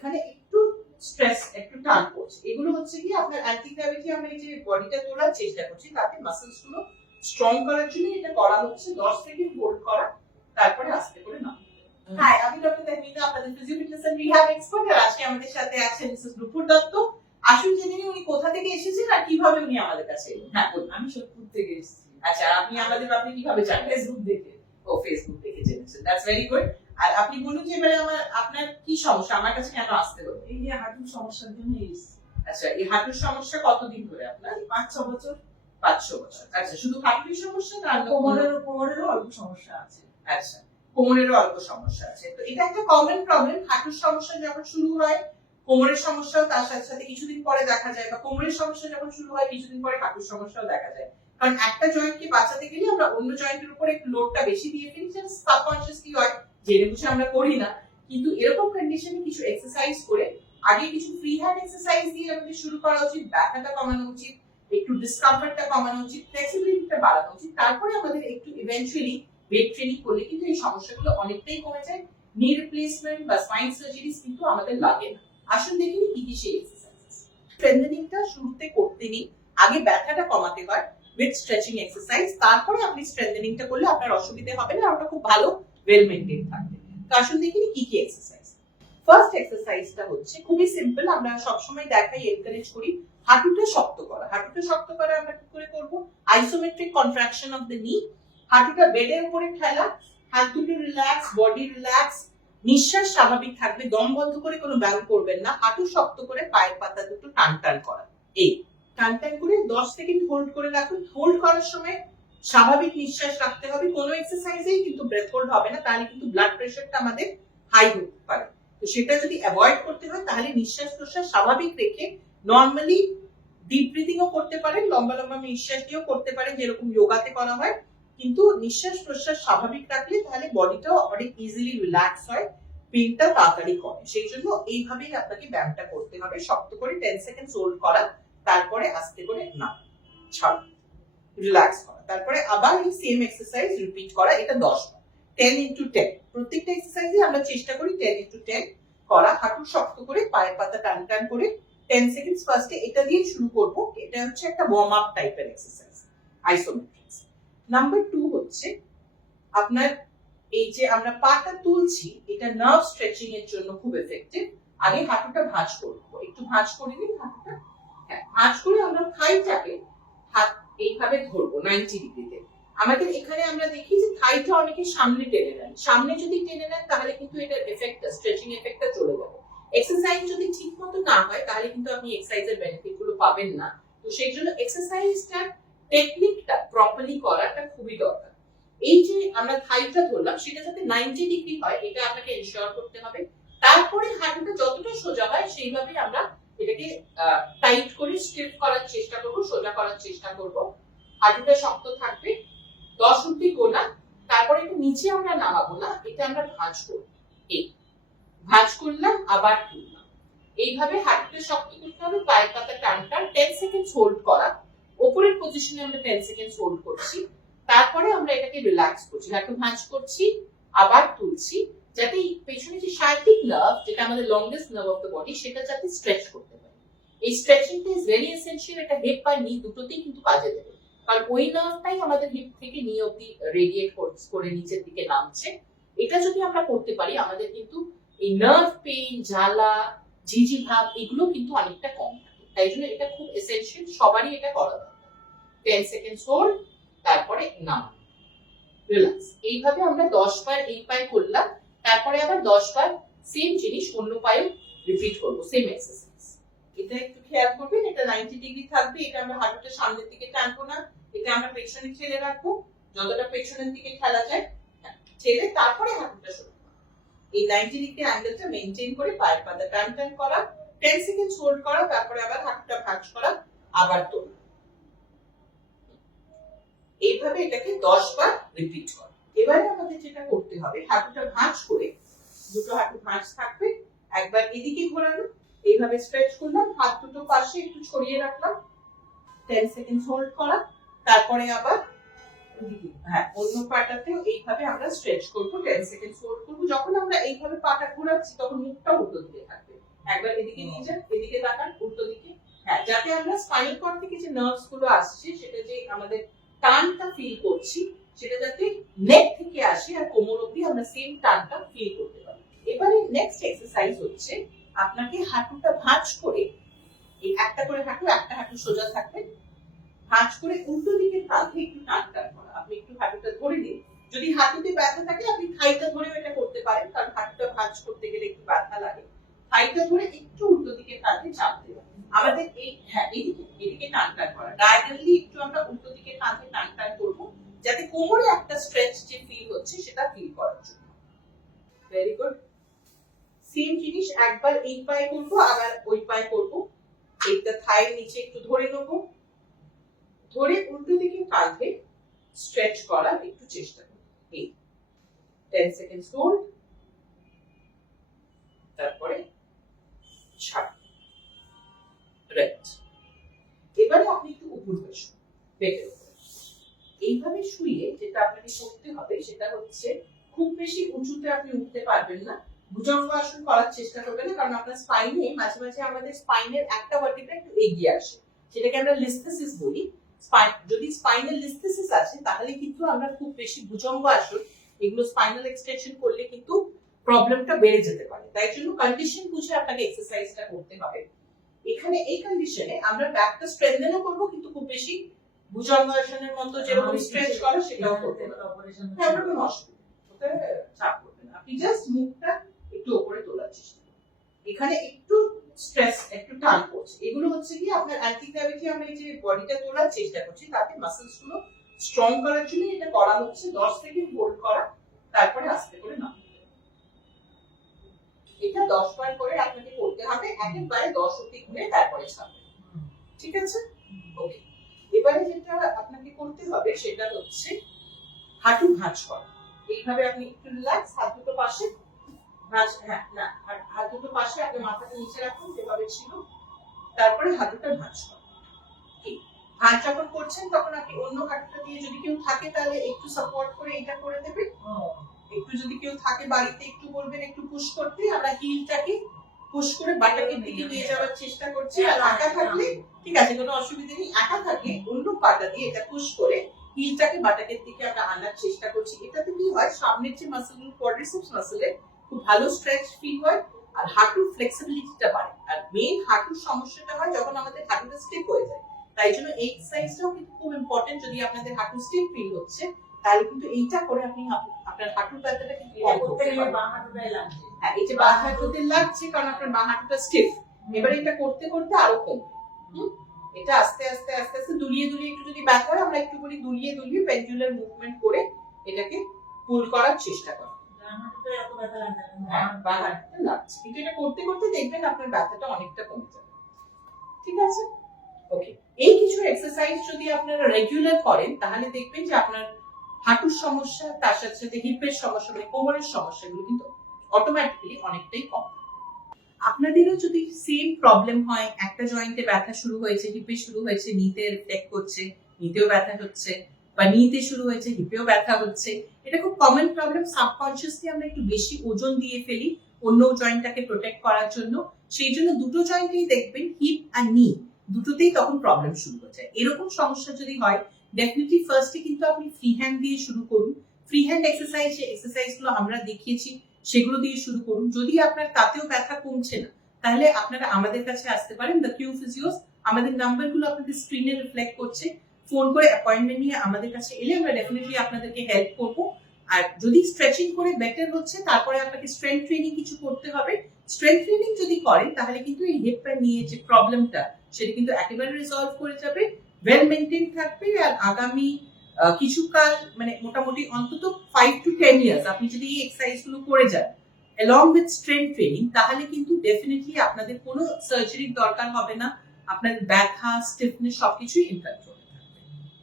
এখানে একটু স্ট্রেস, একটু টান পড়ছে। এগুলো হচ্ছে কি আপনার অ্যান্টি গ্র্যাভিটি, আমরা এই যে বডিটা তোলার চেষ্টা করছি তাতে মাসলস গুলো স্ট্রং করার জন্য এটা করা হচ্ছে। 10 সেকেন্ড হোল্ড করা, তারপরে আস্তে করে নামানো। হাই, আমি ডক্টর তাহমিনা, আপনাদের physio fitness and rehab expert. আর আজকে আমাদের সাথে আছেন মিসেস নুপুর দত্ত। আসুন জেনে নিই উনি কোথা থেকে এসেছেন আর কিভাবে উনি আমাদের কাছে এলেন। হ্যাঁ, আমি সোদপুর থেকে এসেছি। আচ্ছা, আপনি আপনি কিভাবে জানেন? ফেসবুক দেখে। ও, ফেসবুক থেকে জেনেছেন, দ্যাটস ভেরি গুড। আর আপনি বলুন যে এবারে আপনার কি সমস্যা, আমার কাছে কেন আসতে হলো? এই যে হাঁটুর সমস্যার জন্য এসেছি। আচ্ছা, এই হাঁটুর সমস্যা কতদিন ধরে আপনার? 5-6 বছর। 5-6 বছর। আচ্ছা, শুধু হাঁটুর সমস্যা না? কোমরেরও অল্প সমস্যা আছে। আচ্ছা, কোমরেরও অল্প সমস্যা আছে। তো এটা একটা কমন প্রবলেম। হাঁটুর সমস্যা যখন শুরু হয়, কোমরের সমস্যাও তার সাথে সাথে কিছুদিন পরে দেখা যায়, বা কোমরের সমস্যা যখন শুরু হয় কিছুদিন পরে হাঁটুর সমস্যাও দেখা যায়। কারণ একটা জয়েন্টকে বাঁচাতে গেলে আমরা অন্য জয়েন্টের উপরে একটু লোডটা বেশি দিয়ে ফেলি, যেটা সাবকনশিয়াসলি হয়, জেনে বুঝে আমরা করি না। কিন্তু এরকম কন্ডিশনে কিছু এক্সারসাইজ করে, আগে কিছু ফ্রি হ্যান্ড এক্সারসাইজ দিয়ে আমাদের শুরু করা উচিত, ব্যথাটা কমানো উচিত, একটু ডিসকমফর্টটা কমানো উচিত, ফ্লেক্সিবিলিটিটা বাড়ানো উচিত। তারপরে আমাদের একটু ইভেন্চুয়ালি ওয়েট ট্রেনিং করলে কিন্তু এই সমস্যাগুলো অনেকটাই কমে যায়। নি রিপ্লেসমেন্ট বা স্পাইন সার্জারিজ কিন্তু আমাদের লাগে না। আসুন দেখি কি কি সেই এক্সারসাইজ। স্ট্রেংথেনিংটা শুরুতে করতে নেই, আগে ব্যথাটা কমাতে হয় উইথ স্ট্রেচিং এক্সারসাইজ। তারপরে আপনি স্ট্রেংথেনিংটা করলে আপনার অসুবিধা হবে না, ওটা খুব ভালো ওয়েল মেইনটেইন থাকবে। তো আসুন দেখি কি কি এক্সারসাইজ। ফার্স্ট এক্সারসাইজটা হচ্ছে খুবই সিম্পল, আমরা সবসময় দেখাই, এনকারেজ করি, হাঁটুটা শক্ত করা। হাঁটুটা শক্ত করা আমরা কি করে করব? আইসোমেট্রিক কন্ট্রাকশন অফ দ্য নি, হাঁটুটা বেডের উপরে ঠেলা, হাত দুটো রিল্যাক্স, বডি রিল্যাক্স, নিঃশ্বাস স্বাভাবিক থাকবে, দম বন্ধ করে কোনো ব্যায়াম করবেন না, হাঁটু শক্ত করে পায়ের পাতা দুটো টান টান করা। এই টান টান করে 10 সেকেন্ড হোল্ড করে রাখুন। হোল্ড করার সময় স্বাভাবিক নিঃশ্বাস রাখতে হবে। কোনো এক্সারসাইজেই কিন্তু ব্রেথ হোল্ড হবে না, তাহলে কিন্তু ব্লাড প্রেশারটা আমাদের হাই হতে পারে। তো সেটা যদি অ্যাভয়েড করতে হয় তাহলে নিঃশ্বাস প্রশ্বাস স্বাভাবিক রেখে নরমালি ডিপ ব্রিথিং ও করতে পারেন, লম্বা লম্বা নিঃশ্বাস দিয়েও করতে পারেন, যেরকম যোগাতে করা হয়। কিন্তু নিঃশ্বাস প্রশ্বাস স্বাভাবিক রাখলে তাহলে বডিটাও অনেক ইজিলি রিল্যাক্স হয়, পেইনটা তাড়াতাড়ি কমে। সেই জন্য এইভাবেই আপনাকে ব্যায়ামটা করতে হবে। শক্ত করে 10 সেকেন্ড হোল্ড করা, তারপরে আস্তে করে না ছাড়া, রিল্যাক্স করা, তারপরে আবার এই সেম এক্সারসাইজ রিপিট করা। এটা 10 বার, 10 into 10। প্রত্যেকটা এক্সারসাইজে আমরা চেষ্টা করি 10 into 10 করা। হাঁটু শক্ত করে পায়ের পাতা টান টান করে 10 সেকেন্ডস ফার্স্টে এটা দিয়ে শুরু করব। এটা হচ্ছে একটা ওয়ার্ম আপ টাইপের এক্সারসাইজ, আইসোমেট্রিক্স। নাম্বার 2 হচ্ছে আপনার এই যে আমরা পাটা তুলছি, এটা নার্ভ স্ট্রেচিং এর জন্য খুব এফেক্টিভ। আগে হাঁটুটা ভাঁজ করব, একটু ভাঁজ করে দিন হাঁটুটা। হ্যাঁ, ভাঁজ করে আমরা থাইটাকে হাত এইভাবে ধরবো 90 ডিগ্রিতে। আমাদের এখানে আমরা দেখি যে থাইটা অনেকে সামনে টেনে নেন। সামনে যদি টেনে নেন তাহলে কিন্তু এটার এফেক্টটা, স্ট্রেচিং এফেক্টটা চলে যাবে। এক্সারসাইজ যদি ঠিকমতো না হয় তাহলে কিন্তু আপনি এক্সারসাইজের বেনিফিট গুলো পাবেন না। তো সেই জন্য এক্সারসাইজটা টেকনিকটা প্রপারলি করাটা খুবই দরকার। এই যে আমরা থাইটা ধরলাম সেটা যাতে 90 ডিগ্রি হয় এটা আপনাকে এনশিওর করতে হবে। তারপরে হাঁটুটা যতটা সোজা হয় সেইভাবে আমরা এটাকে টাইট করে স্টিফ করার চেষ্টা করব, সোজা করার চেষ্টা করব। হাঁটুটা শক্ত থাকবে, 10 অবধি গোনা। তারপরে এটা নিচে আমরা নামাবো না, এটা আমরা ভাঁজ করব। এই ভাঁজ করলাম, আবার তুললাম। এইভাবে হাঁটুটা শক্ত করতে হবে, পায়ের পাতা টান টান, 10 সেকেন্ড হোল্ড করা। উপরের পজিশনে আমরা 10 সেকেন্ড হোল্ড করছি, তারপরে আমরা এটাকে রিল্যাক্স করছি, হাঁটু ভাঁজ করছি, আবার তুলছি, যাতে পেছনে যে সায়াটিক নার্ভ, যেটা আমাদের longest nerve of the body, সেটা যাতে স্ট্রেচ করতে পারে। এই স্ট্রেচিংটা ইজ ভেরি এসেনশিয়াল। এটা হিপ আর নি দুটোতেই কিন্তু কাজে দেবে, কারণ ওই নার্ভটাই আমাদের হিপ থেকে নি অবধি রেডিয়েট করে নিচের দিকে নামছে। এটা যদি আমরা করতে পারি আমাদের কিন্তু এই নার্ভ পেইন, জ্বালা, ঝিঝি ভাব এগুলো কিন্তু অনেকটা কম থাকে। তাই জন্য এটা খুব এসেনশিয়াল, সবারই এটা করা দরকার। 10 সেকেন্ড হোল্ড, তারপরে নামানো, রিল্যাক্স। এইভাবে আমরা 10 বার এই পায়ে করলাম, তারপরে আবার 10 বার সেম জিনিস অন্য পায়ে রিপিট করব, সেম এক্সারসাইজ। এটা একটু খেয়াল করবেন, এটা 90 ডিগ্রি থাকবে। এটা আমরা হাঁটুটা সামনের দিকে টানবো না, এটা আমরা পেছনে ঠেলে রাখবো, যতটা পেছনের দিকে ঠেলা যায় ঠেলে তারপরে হাঁটুটা সরু। এই 90 ডিগ্রি অ্যাঙ্গেলটা মেইনটেইন করে পায়ের পাতা টান টান করা, 10 সেকেন্ড হোল্ড করা, তারপরে আবার হাঁটুটা ভাঁজ করা, আবার তোলা। এইভাবে এটাকে 10 বার রিপিট করা। এবারে আমাদের যেটা করতে হবে, হাঁটুটা ভাঁজ করে, দুটো হাঁটু ভাঁজ থাকবে, একবার এদিকে ঘোরানো, এইভাবে স্ট্রেচ করলাম, হাত দুটো পাশে একটু ছড়িয়ে রাখলাম, 10 সেকেন্ড হোল্ড করা, তারপরে আবার হ্যাঁ অন্য পাটাতেও এইভাবে আমরা স্ট্রেচ করব, 10 সেকেন্ড হোল্ড করব। যখন আমরা এইভাবে পাটা ঘোরাচ্ছি তখন মুখটা উল্টো দিকে থাকবে, একবার এদিকে নিয়ে যান, এদিকে তাকান, উল্টো দিকে। হ্যাঁ, যাতে আমরা স্পাইনাল কর্ড থেকে যে নার্ভস গুলো আসছে সেটা যে আমাদের টানটা ফিল করছি সেটা যাতে নেক থেকে আসে আর কোমর অবধি আমরা সেম টানটা ফিল করতে পারি। এবারে নেক্সট এক্সারসাইজ হচ্ছে আপনাকে হাঁটুটা ভাঁজ করে, এই একটা করে হাঁটু, একটা হাঁটু সোজা থাকবে, ভাঁজ করে উল্টো দিকের কাঁধে একটু টান টান করা। আপনি একটু হাঁটুটা ধরে নিন, যদি হাঁটুতে ব্যথা থাকে আপনি থাইটা ধরেও এটা করতে পারেন, কারণ হাঁটুটা ভাঁজ করতে গেলে একটু ব্যথা লাগে। থাইটা ধরে একটু উল্টো দিকের কাঁধে চাপ দেওয়া। আমাদের এই এদিকে টান টান করা, ডায়াগোনালি একটু আমরা উল্টো দিকের কাঁধে টান টান করবো, যাতে কোমরে একটা স্ট্রেচ যে ফিল হচ্ছে সেটা ফিল করার জন্য। Very good. সেম জিনিস একবার এই পায়ে করবো, আবার ওই পায়ে করবো। এইটা থাইয়ের নিচে একটু ধরে নেবো, ধরে উল্টো দিকে কাঁধে স্ট্রেচ করার একটু চেষ্টা করুন। এই 10 সেকেন্ডস হোল্ড, তারপরে ছাড়, রেস্ট। এবারে আপনি একটু উপর বসুন, পেটের উপরে। এইভাবে শুয়ে যেটা আপনাকে করতে হবে সেটা হচ্ছে খুব বেশি উঁচুতে আপনি উঠতে পারবেন না, ভুজঙ্গ আসন করার চেষ্টা করবেন না, কারণ আপনার স্পাইনে মাঝে মাঝে আমাদের স্পাইনের একটা ভার্টিব্রা একটু এগিয়ে আসে, সেটাকে আমরা লিস্থেসিস বলি। যদি স্পাইনাল লিস্থেসিস আছে তাহলে কিন্তু আমরা খুব বেশি ভুজঙ্গ আসন, এগুলো স্পাইনাল এক্সটেনশন করলে কিন্তু প্রবলেমটা বেড়ে যেতে পারে। তাই জন্য কন্ডিশন বুঝে আপনাকে এক্সারসাইজটা করতে হবে। এখানে এই কন্ডিশনে আমরা ব্যাকটা স্ট্রেনথেনও করব, কিন্তু খুব বেশি ভুজঙ্গাসনের মতো যেরকম স্ট্রেচ করা সেটাও করতে হবে। আমরা কোনো অসুবিধা ওতে চাপ করবে না, আপনি জাস্ট মুখটা একটু উপরে তোলার চেষ্টা করুন। এখানে একটু স্ট্রেস, একটু টান করছে, এগুলো হচ্ছে কি আপনার অ্যান্টি গ্র্যাভিটি, আমরা এই যে বডিটা তোলার চেষ্টা করছি তাতে মাসলস গুলো স্ট্রং করার জন্য এটা করা হচ্ছে। 10 সেকেন্ড হোল্ড করা, তারপরে আস্তে করে নামানো। এটা 10 বার করে আপনাকে করতে হবে, একেবারে 10 অবধি গুনে তারপরে ছাড়বেন। ঠিক আছে? ওকে। এবারে যেটা আপনাকে করতে হবে সেটা হচ্ছে হাঁটু ভাঁজ করা। এইভাবে আপনি একটু রিল্যাক্স, হাত দুটো পাশে ভাঁজ, হ্যাঁ না, হাত দুটো পাশে আপনি মাথাটা নিচে রাখুন যেভাবে ছিল, তারপরে হাঁটুটা ভাঁজ করা। ভাঁজ যখন করছেন তখন আপনি অন্য হাঁটুটা দিয়ে, যদি কেউ থাকে তাহলে একটু সাপোর্ট করে এটা করে দেবেন, একটু যদি কেউ থাকে বাড়িতে একটু বলবেন একটু পুশ করতে। আমরা হিলটাকে পুশ করে বাটাকের দিকে নিয়ে যাওয়ার চেষ্টা করছি, আর একা থাকলে ঠিক আছে, কোনো অসুবিধা নেই। একা থাকলে অন্য পাটা দিয়ে এটা পুশ করে হিলটাকে বাটাকের দিকে আমরা আনার চেষ্টা করছি। এটাতে কি হয়, সামনের যে মাসলগুলো কোয়াড্রিসেপস মাসলে খুব ভালো স্ট্রেচ ফিল হয় আর হাঁটুর ফ্লেক্সিবিলিটিটা বাড়ে। আর মেইন হাঁটুর সমস্যাটা হয় যখন আমাদের হাঁটুটা স্টিফ হয়ে যায়। তাই জন্য এই এক্সারসাইজটাও কিন্তু খুব ইম্পর্টেন্ট। যদি আপনাদের হাঁটু স্টিফ ফিল হচ্ছে তাহলে কিন্তু এইটা করে আপনি আপনার হাঁটুর ব্যথাটা কিন্তু কম করতে পারবেন। বাঁ হাঁটুটাই লাগছে। হ্যাঁ, এই যে বাঁ হাঁটুতে লাগছে কারণ আপনার বাঁ হাঁটুটা স্টিফ। এবারে এটা করতে করতে আরো কমবে। এটা আস্তে আস্তে আস্তে আস্তে দুলিয়ে দুলিয়ে, একটু যদি ব্যথা হয় আমরা একটু করে দুলিয়ে দুলিয়ে পেন্ডুলার মুভমেন্ট করে এটাকে পুল করার চেষ্টা করি। ডান হাঁটুটাই এত ব্যথা লাগে না, হ্যাঁ, বাঁ হাঁটুতে লাগছে, কিন্তু এটা করতে করতে দেখবেন আপনার ব্যথাটা অনেকটা কমে যাবে। ঠিক আছে? ওকে। এই কিছু এক্সারসাইজ যদি আপনারা রেগুলার করেন তাহলে দেখবেন যে আপনার হাঁটুর সমস্যা, তার সাথে সাথে হিপের সমস্যা, মানে কোমরের সমস্যাগুলো কিন্তু অটোমেটিক্যালি অনেকটাই কম। আপনাদেরও যদি সেম প্রবলেম হয়, একটা জয়েন্টে ব্যথা শুরু হয়েছে, হিপে শুরু হয়েছে, নিতে রিফ্লেক্ট করছে, নিতেও ব্যথা হচ্ছে, বা নিতে শুরু হয়েছে হিপেও ব্যথা হচ্ছে, এটা খুব কমন প্রবলেম। সাবকনসিয়াসলি আমরা একটু বেশি ওজন দিয়ে ফেলি অন্য জয়েন্টটাকে প্রোটেক্ট করার জন্য, সেই জন্য দুটো জয়েন্টেই দেখবেন হিপ আর নি দুটোতেই তখন প্রবলেম শুরু হয়ে যায়। এরকম সমস্যা যদি হয় ডেফিনেটলি ফার্স্টে কিন্তু আপনি ফ্রি হ্যান্ড দিয়ে শুরু করুন। ফ্রি হ্যান্ড এক্সারসাইজগুলো আমরা দেখিয়েছি, সেগুলো দিয়ে শুরু করুন। যদি আপনার তাতেও ব্যথা কমছে না তাহলে আপনারা আমাদের কাছে আসতে পারেন, দ্য কিউ ফিজিওস। আমাদের নাম্বারগুলো আপনাদের স্ক্রিনে রিফ্লেক্ট করছে, ফোন করে অ্যাপয়েন্টমেন্ট নিয়ে আমাদের কাছে এলে আমরা ডেফিনেটলি আপনাদেরকে হেল্প করব। আর যদি স্ট্রেচিং করে বেটার হচ্ছে তারপরে আপনাকে স্ট্রেংথ ট্রেনিং কিছু করতে হবে। স্ট্রেংথ ট্রেনিং যদি করেন তাহলে কিন্তু এই হিপ নিয়ে যে প্রবলেমটা সেটা কিন্তু একেবারে রিজলভ করে যাবে, ওয়েল মেইনটেইন থাকবে। আর আগামী কিছু কাল, মানে মোটামুটি অন্তত 5 to 10 ইয়ার্স আপনি যদি এই এক্সারসাইজগুলো করে যান along with strength training, তাহলে কিন্তু ডেফিনেটলি আপনাদের কোনো সার্জারির দরকার হবে না, আপনাদের ব্যথা, স্টিফনেস সবকিছুই ইন কন্ট্রোল।